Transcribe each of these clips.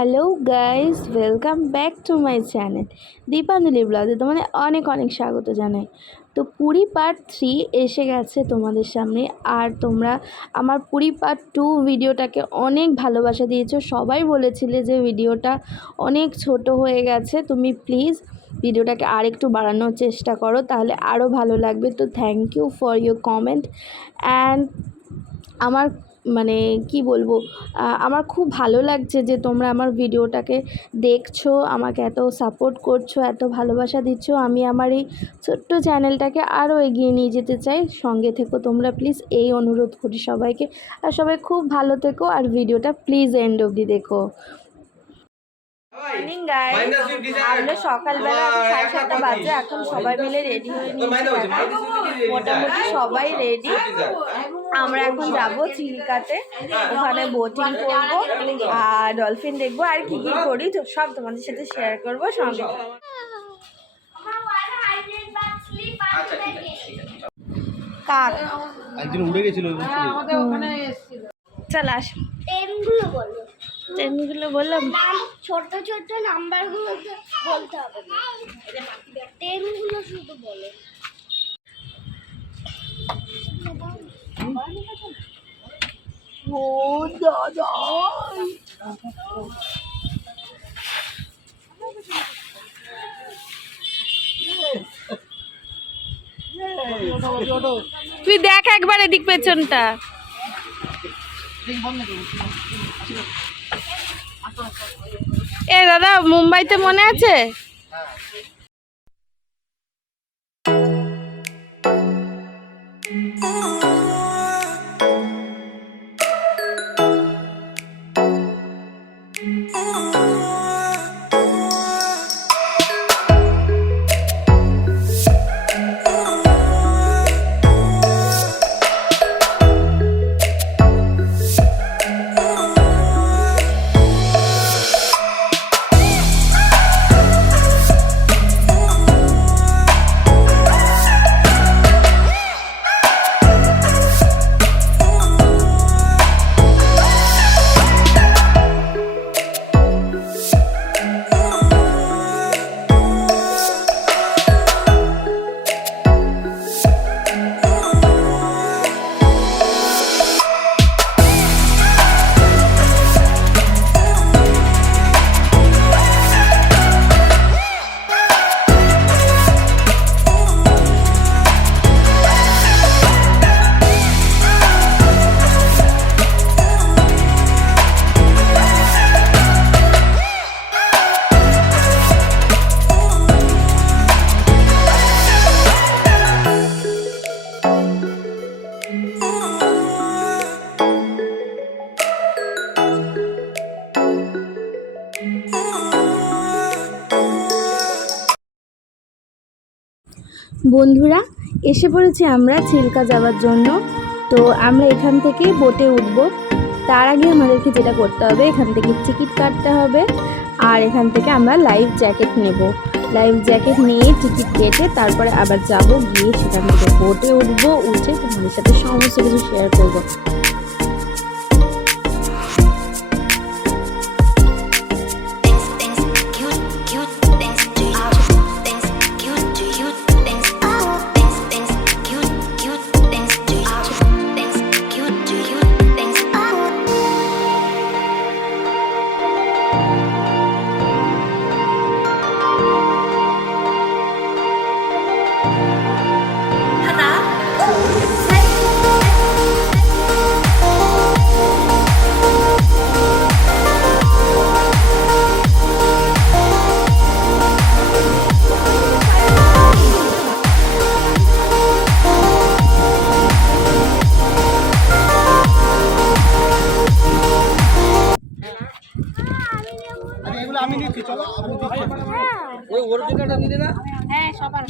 Hello guys, welcome back to my channel Dipanjali ব্লগে তোমাদের অনেক অনেক স্বাগত জানাই। তো পুরী পার্ট 3 এসে গেছে তোমাদের সামনে। আর তোমরা আমার পুরী পার্ট 2 ভিডিওটাকে অনেক ভালোবাসা দিয়েছো। সবাই বলেছিলে যে ভিডিওটা অনেক ছোট হয়ে গেছে, তুমি প্লিজ ভিডিওটাকে আর একটু বাড়ানোর চেষ্টা করো, তাহলে আরও ভালো লাগবে। তো thank you for your comment and আমার কি বলবো, আমার খুব ভালো লাগছে যে তোমরা আমার ভিডিওটাকে দেখছো, আমাকে এত সাপোর্ট করছো, এত ভালোবাসা দিচ্ছ। আমি আমার এই ছোট্ট চ্যানেলটাকে আরও এগিয়ে নিয়ে যেতে চাই। সঙ্গে থেকো তোমরা প্লিজ, এই অনুরোধ করি সবাইকে। আর সবাই খুব ভালো থেকো আর ভিডিওটা প্লিজ এন্ড অবধি দেখো। মর্নিং গাইস, আমরা সকালবেলা 7:30 বাজে, এখন সবাই মিলে রেডি হয়ে নিয়েছি। মোটামুটি সবাই রেডি। আমরা এখন যাব চিল্কাতে, ওখানে বোটিং করব আর ডলফিন দেখবো, আর কি কি করি তো সব তোমাদের সাথে শেয়ার করবো। সঙ্গে কাক একদিন উড়ে গেছিল চল আস। ট্রেনগুলো বলো, ট্রেনগুলো বললাম, ছোট ছোট নাম্বারগুলো বলতে হবে না, ট্রেনগুলো শুধু বলো। ও দাদা তুই দেখ একবার এদিক পেছনটা। এ দাদা, মুম্বাইতে মনে আছে? বন্ধুরা, এসে পড়েছি আমরা চিল্কা যাওয়ার জন্য। তো আমরা এখান থেকে বোটে উঠব। তার আগে আমাদেরকে যেটা করতে হবে, এখান থেকে টিকিট কাটতে হবে। আর এখান থেকে আমরা লাইফ জ্যাকেট নেব। লাইফ জ্যাকেট নিয়ে টিকিট কেটে তারপরে আবার যাব, গিয়ে সেখান থেকে বোটে উঠবো। উঠে তোমাদের সাথে সমস্ত কিছু শেয়ার করবো।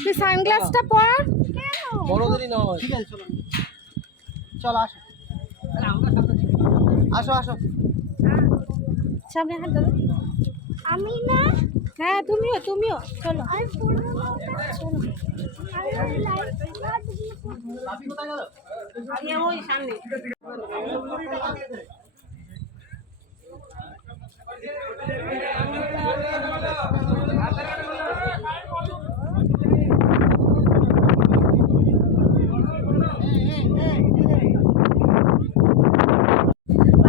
তুই সানগ্লাসটা পর, বড়দেরই নয়। ঠিক আছে, চলো চলো, আসো আসো আসো সামনে হাত ধরো। আমি না, হ্যাঁ তুমিও তুমিও চলো। আমি পুরো চলো, আমি লাইফ কোথায় গেল? আমি ওই সামনে।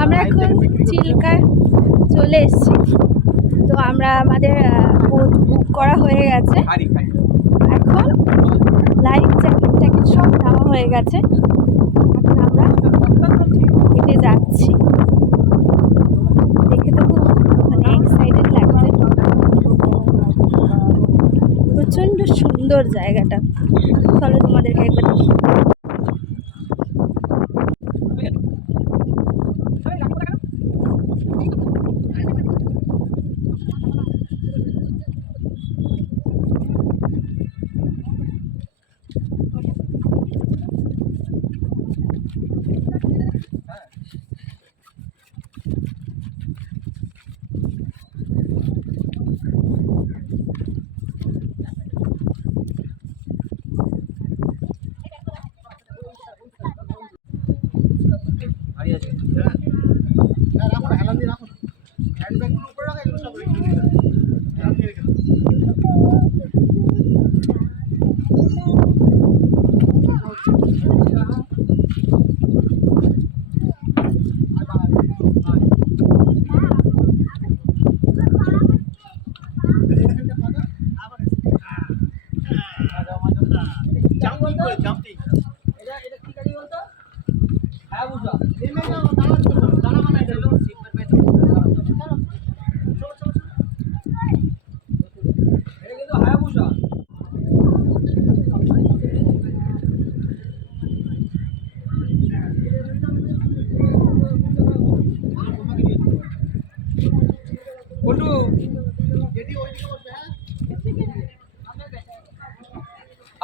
আমরা এখন চিল্কায় চলে এসেছি। তো আমরা আমাদের বোট বুক করা হয়ে গেছে। এখন লাইফ জ্যাকেট ট্যাকেট সব নেওয়া হয়ে গেছে। এখন আমরা হেঁটে যাচ্ছি। দেখে তো খুব মানে এক্সাইটেড লাগছে। প্রচণ্ড সুন্দর জায়গাটা। চলো তোমাদেরকে একবার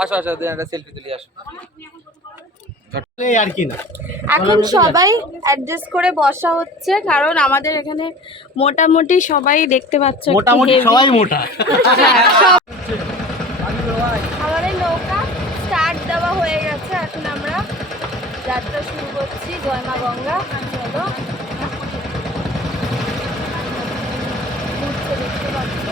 আসো আসো একটা সেলফি তুলি আসো আর কি না। এখন সবাই অ্যাডজাস্ট করে বসা হচ্ছে, কারণ আমাদের এখানে মোটামুটি সবাই দেখতে পাচ্ছ মোটামুটি সবাই মোটা। আমাদের নৌকা স্টার্ট দেওয়া হয়ে গেছে। এখন আমরা যাত্রা শুরু করছি। জয় মা গঙ্গা। চলো ঘুরছে, দেখতে পাচ্ছ।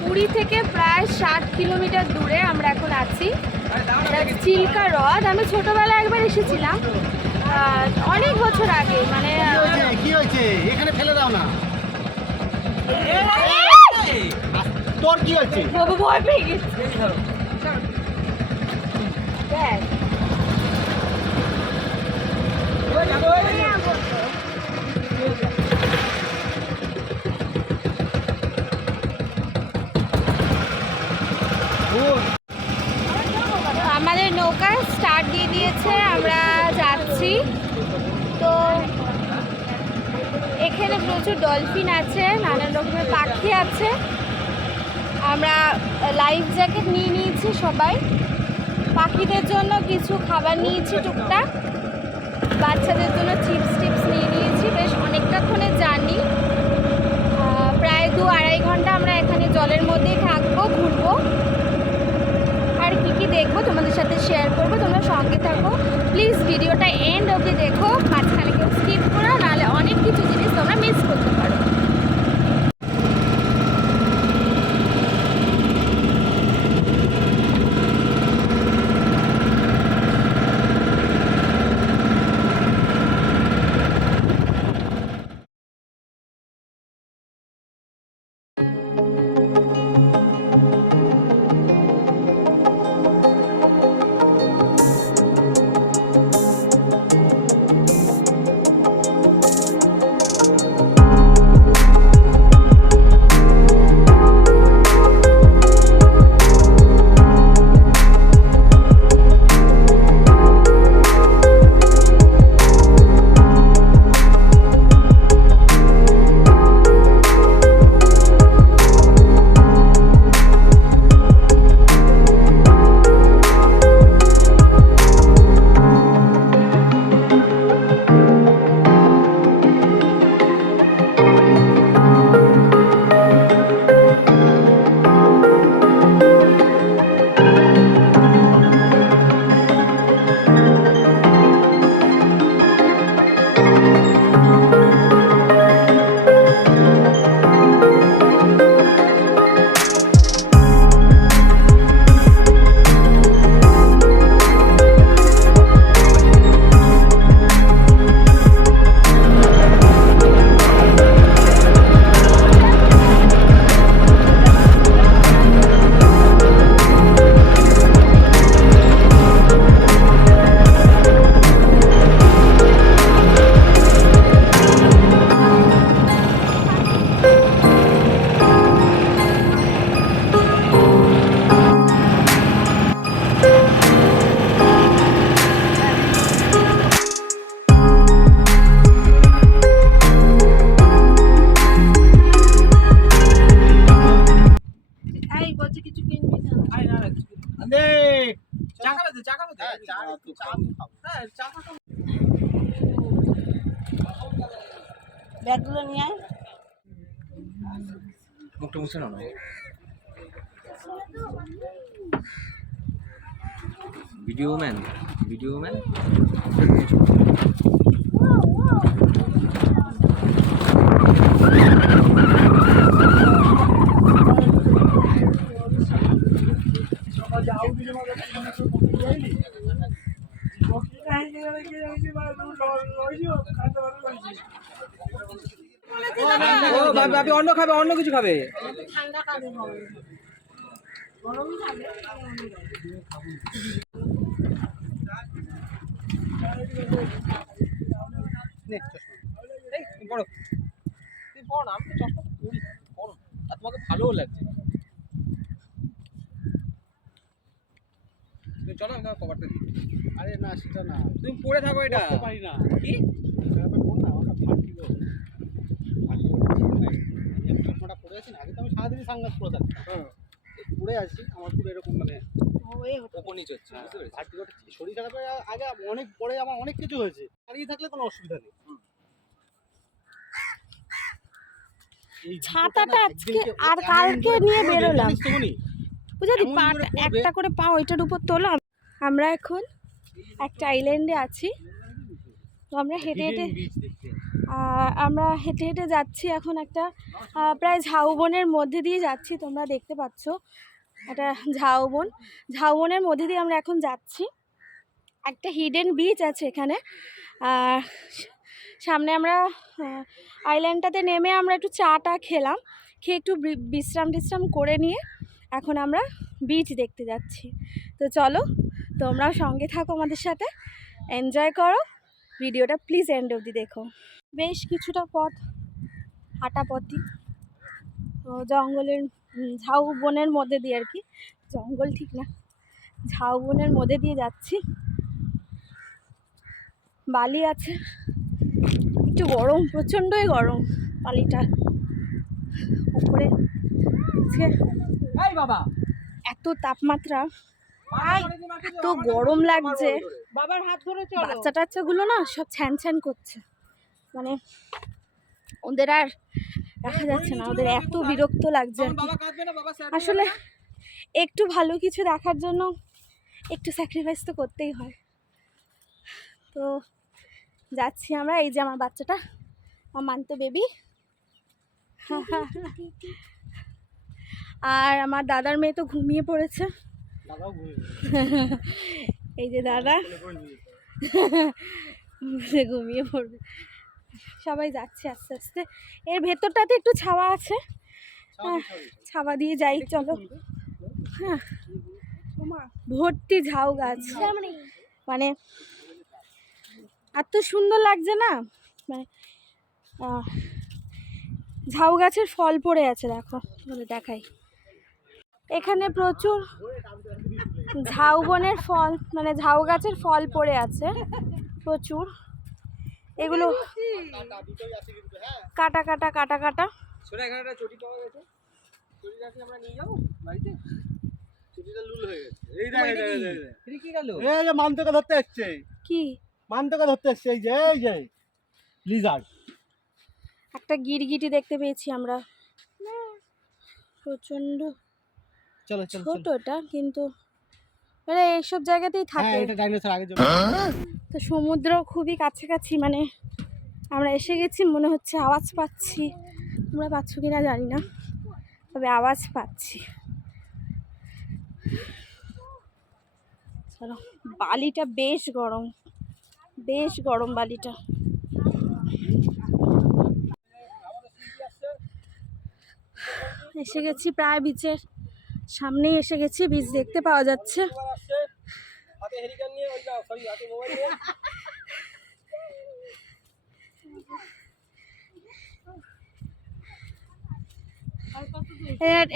পুরী থেকে প্রায় 60 কিলোমিটার দূরে আমরা এখন আছি। চিল্কা হ্রদ। আমি ছোটবেলায় একবার এসেছিলাম, অনেক বছর আগে। মানে কি হয়েছে এখানে ফেলে দাও না। তোর কি হচ্ছে? বাবা ভয় পেয়ে গেছে। দেখ আমাদের নৌকা স্টার্ট দিয়ে দিয়েছে, আমরা যাচ্ছি। তো এখানে প্রচুর ডলফিন আছে, নানান রকমের পাখি আছে। আমরা লাইফ জ্যাকেট নিয়ে নিয়েছি সবাই। পাখিদের জন্য কিছু খাবার নিয়েছি টুকটাক, বাচ্চাদের জন্য চিপস টিপস নিয়ে নিয়েছি। বেশ অনেকটাক্ষণের জার্নি, প্রায় 2-2.5 ঘন্টা আমরা এখানে জলের মধ্যেই থাকবো, ঘুরবো। আর কী কী দেখবো তোমাদের সাথে শেয়ার করবো, তোমরা সঙ্গে থাকো। প্লিজ ভিডিওটা এন্ড অবধি দেখো, মাঝখানে কেউ স্কিপ করো, নাহলে অনেক কিছু জিনিস তোমরা মিস করতে পারো। দে চা খাবে তো হ্যাঁ চা খাবো। ব্যাগগুলো নিয়ে আয়। মুখটা মুছে নাও না। ভিডিও ম্যান ভাবি অন্য খাবে, অন্য কিছু খাবে। ঠান্ডা কাজে হবে, গরমই খাবে। তুই পড়ো না, আমি তো চশমা পরি, পড়ো আর তোমাকে ভালোও লাগছে। তুমি চলো আমি তোমার কভারটা দিই। আরে না সেটা না, তুমি পড়ে থাকো এটা। পারি না কি চশমাটা পরে আছি না, আগে তো আমি সারাদিনই সানগ্লাস পরে থাকতাম, পরে আছি আমার পুরো এরকম মানে ওপর নিচে হচ্ছে, বুঝতে পেরেছি? ভার্টিগো, শরীর খারাপের আগে অনেক পরে আমার অনেক কিছু হয়েছে, দাঁড়িয়ে থাকলে কোনো অসুবিধা নেই। এই ছাতাটা আজকে আর কালকে নিয়ে বেরোলাম, শুনি বুঝলি? এমন পা জোরে পড়বে। একটা করে পা ওইটার উপর তোলা। আমরা এখন একটা আইল্যান্ডে আছি, তো আমরা হেঁটে হেঁটে যাচ্ছি এখন একটা প্রায় ঝাউবনের মধ্যে দিয়ে যাচ্ছি। তোমরা দেখতে পাচ্ছ একটা ঝাউবনের মধ্যে দিয়ে আমরা এখন যাচ্ছি। একটা হিডেন বিচ আছে এখানে, আর সামনে আমরা আইল্যান্ডটাতে নেমে আমরা একটু চাটা খেলাম, খেয়ে একটু বিশ্রাম করে নিয়ে এখন আমরা বিচ দেখতে যাচ্ছি। তো চলো তোমরাও সঙ্গে থাকো, আমাদের সাথে এনজয় করো ভিডিওটা, প্লিজ এন্ড অবধি দেখো। বেশ কিছুটা পথ হাঁটা পথই, তো জঙ্গলের ঝাউবনের মধ্যে দিয়ে, আর কি জঙ্গল ঠিক না, ঝাউবনের মধ্যে দিয়ে যাচ্ছি। বালি আছে, একটু গরম, প্রচণ্ডই গরম বালিটা উপরে। এই বাবা এত তাপমাত্রা, এত গরম লাগছে, বাবার হাত ধরে চলো। বাচ্চা টাচ্চাগুলো না সব ছ্যান করছে, মানে ওদের আর দেখা যাচ্ছে না, ওদের এত বিরক্ত লাগছে আর কি। বাবা কাঁদবে না, বাবা স্যার আসলে একটু ভালো কিছু দেখার জন্য একটু স্যাক্রিফাইস তো করতেই হয়। তো যাচ্ছি আমরা, এই যে আমার বাচ্চাটা, আমার মানতো বেবি, আর আমার দাদার মেয়ে তো ঘুমিয়ে পড়েছে। দাদাও ঘুরে এই যে দাদা ঘুমিয়ে পড়বে। সবাই যাচ্ছে আস্তে আস্তে, এর ভেতরটাতে একটু ছাওয়া আছে, ছাওয়া দিয়ে যাই চলো। হ্যাঁ, ভর্তি ঝাউ গাছ, মানে এত সুন্দর লাগছে না, মানে ঝাউ গাছের ফল পড়ে আছে, দেখো বলে দেখাই। এখানে প্রচুর ঝাউবনের ফল, মানে ঝাউ গাছের ফল পড়ে আছে প্রচুর। এগুলো কাটা শোনো, এখানে একটা চটি পাওয়া গেছে, চটিটা কি আমরা নিয়ে যাবো বাড়িতে? চুটিটা লুল হয়ে গেছে। এই দেখ এটা কি গেল? এই যে মানতকে ধরতে আসছে, কি মানতকে ধরতে আসছে, এই যে লিজার্ড। একটা গিরগিটি দেখতে পেয়েছি আমরা, প্রচন্ড চলো ছোট এটা, কিন্তু মানে এইসব জায়গাতেই থাকে। হ্যাঁ এটা ডাইনোসর আগে জন্য। তো সমুদ্র খুবই কাছাকাছি, মানে আমরা এসে গেছি, মনে হচ্ছে আওয়াজ পাচ্ছি, তোমরা পাচ্ছ কিনা জানি না, তবে আওয়াজ পাচ্ছি। চলো, বালিটা বেশ গরম বালিটা। এসে গেছি প্রায় বিচের সামনেই এসে গেছি, বিচ দেখতে পাওয়া যাচ্ছে। হাতে হেলিকপ্টার নিয়ে ওই যাও, সরি হাতে মোবাইল নিয়ে।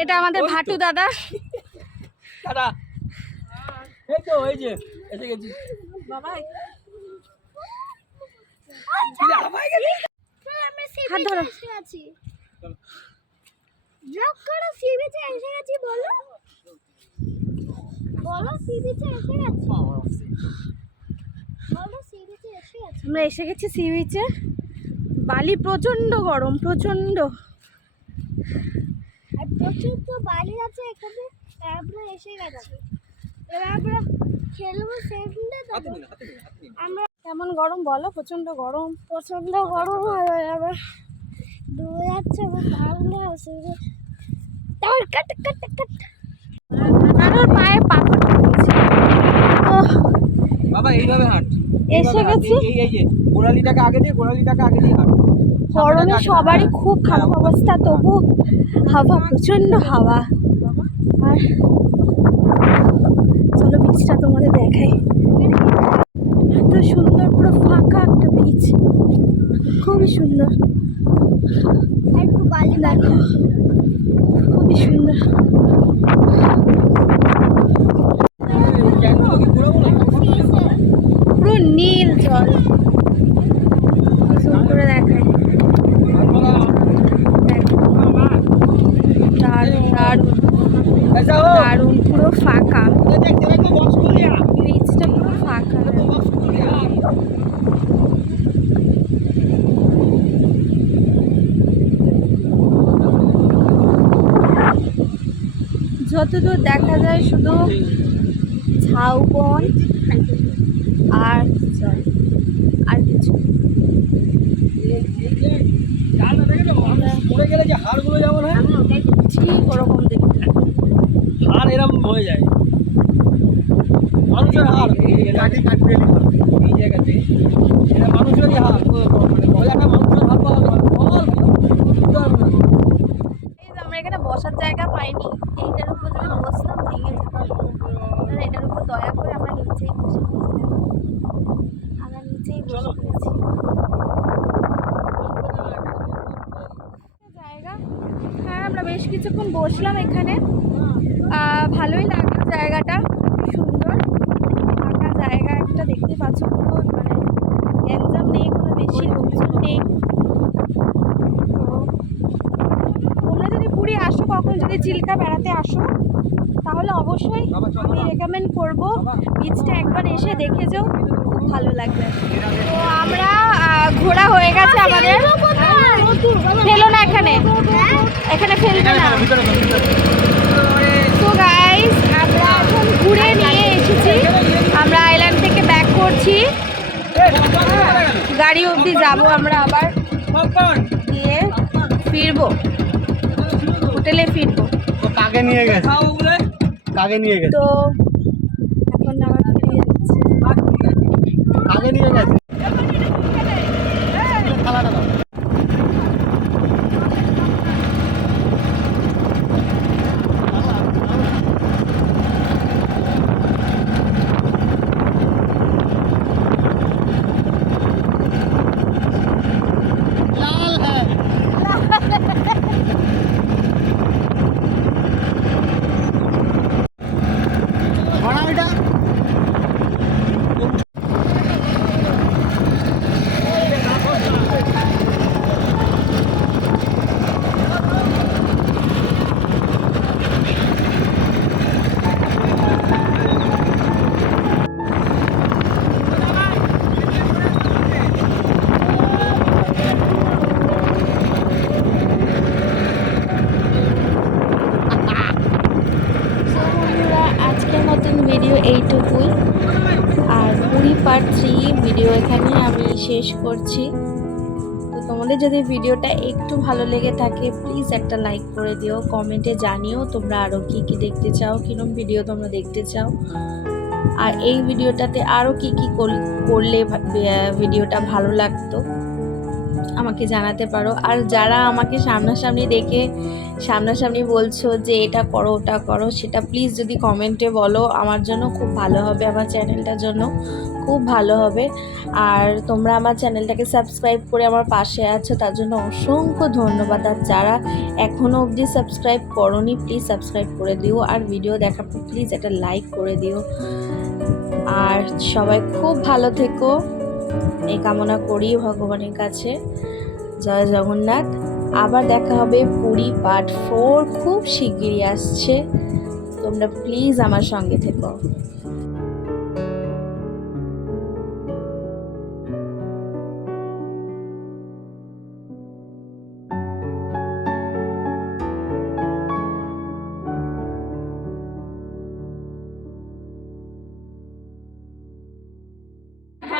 এটা আমাদের ভাটু দাদা। টাটা। এই তো এই যে এসে গেছি বাবা হাত ধরো। ব্লগ করো, সি বিচে এসে গেছি বলো। বলো সি বিচে এসে গেছে বলো সি বিচে এসে গেছে আমরা এসে গেছি সি বিচে। বালি প্রচণ্ড গরম, প্রচণ্ড। আর প্রচুর তো বালি আছে এখানে। আমরা এসে গেছি, এবার আমরা খেলবো সেখানে। আমরা কেমন গরম বলো? প্রচণ্ড গরম, প্রচন্ড গরম হবে। আবার ডুবে যাচ্ছে, আমার ভালো আসবে। তারপর কাট কাট কাট কারোর পায়ে পাথর ঢুকেছে। তো বাবা এইভাবে হাঁট। এসে গেছি। এই যে গোড়ালিটাকে আগে দিয়ে হাঁট। গরমে সবারই খুব খারাপ অবস্থা, তবু হাওয়া, প্রচণ্ড হাওয়া। আর চলো বিচটা তোমাদের দেখাই। এত সুন্দর, পুরো ফাঁকা একটা বিচ, খুবই সুন্দর। একটু বালি দেখো, খুবই সুন্দর। পুরো নীল জল, জুম করে দেখাই। দারুণ দারুণ দারুণ, পুরো ফাঁকা বিচটা, পুরো ফাঁকা। যতদূর দেখা যায় শুধু ঝাউবন আর জল, আর কিছু। পড়ে গেলে যে হাড়গুলো যেমন হয় ঠিক ওরকম দেখতে। হাড় এরকম হয়ে যায়। মানুষের হাড় এই জায়গাতে এটা মানুষেরই হাড়। মানে ওই একটা মানুষের হাড় পাওয়া যায়। এই যে আমরা এখানে বসার জায়গা পাইনি, এইটার উপর যদি বসতাম ভেঙে যেত। তাহলে এটার উপর দয়া করে আমরা নিচেই বসে পড়েছি। আমরা নিচেই বসে পড়েছি। জায়গা, হ্যাঁ আমরা বেশ কিছুক্ষণ বসলাম এখানে। ভালোই লাগলো জায়গাটা, সুন্দর ফাঁকা জায়গা একটা, দেখতে পাচ্ছ। কোনো মানে গ্যাঞ্জাম নেই, কোনো বেশি লোকজন নেই। তো তোমরা যদি পুরী আসো, কখন যদি চিল্কা বেড়াতে আসো, তাহলে অবশ্যই আমি রেকমেন্ড করব বিচটা একবার এসে দেখে যাও, খুব ভালো লাগবে। তো আমরা ঘোরা হয়ে গেছে আমাদের। ফেলো না এখানে, এখানে ফেলবে না। তো গাইস, আমরা এখন ঘুরে নিয়ে এসেছি। আমরা আইল্যান্ড থেকে ব্যাক করছি, গাড়ি অবধি যাবো আমরা, আবার গিয়ে ফিরবো, হোটেলে ফিরবো। কাকে নিয়ে গেছে? কাকে নিয়ে গেছে? তো এখন আমরা ফিরে যাচ্ছি। কাকে নিয়ে গেছে? খালাটা দাও। লাল হ্যাঁ বড়া বেটা। বন্ধুরা, আজকের মতন ভিডিও এইটুকুই। আর পুরী পার্ট 3 ভিডিও এখানেই আমি শেষ করছি। তো তোমাদের যদি ভিডিওটা একটু ভালো লেগে থাকে, প্লিজ একটা লাইক করে দিও, কমেন্টে জানিও তোমরা আরও কী কী দেখতে চাও, কীরকম ভিডিও তোমরা দেখতে চাও। আর এই ভিডিওটাতে আরও কী কী করলে ভিডিওটা ভালো লাগতো আমাকে জানাতে পারো। আর যারা আমাকে সামনাসামনি দেখে সামনাসামনি বলছো যে এটা করো ওটা করো, সেটা প্লিজ যদি কমেন্টে বলো, আমার জন্য খুব ভালো হবে, আমার চ্যানেলটার জন্য খুব ভালো হবে। আর তোমরা আমার চ্যানেলটাকে সাবস্ক্রাইব করে আমার পাশে আছো, তার জন্য অসংখ্য ধন্যবাদ। আর যারা এখনও অবধি সাবস্ক্রাইব করোনি, প্লিজ সাবস্ক্রাইব করে দিও। আর ভিডিও দেখার পর প্লিজ একটা লাইক করে দিও। আর সবাই খুব ভালো থেকো, এই কামনা করি ভগবানের কাছে। জয় জগন্নাথ। আবার দেখা হবে পুরী পার্ট 4 খুব শিগগিরই আসছে। তো তোমরা প্লিজ আমার সঙ্গে থেকো।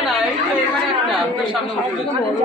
না, এই যে এখানে একটা আপনার সামনে বসে রয়েছে।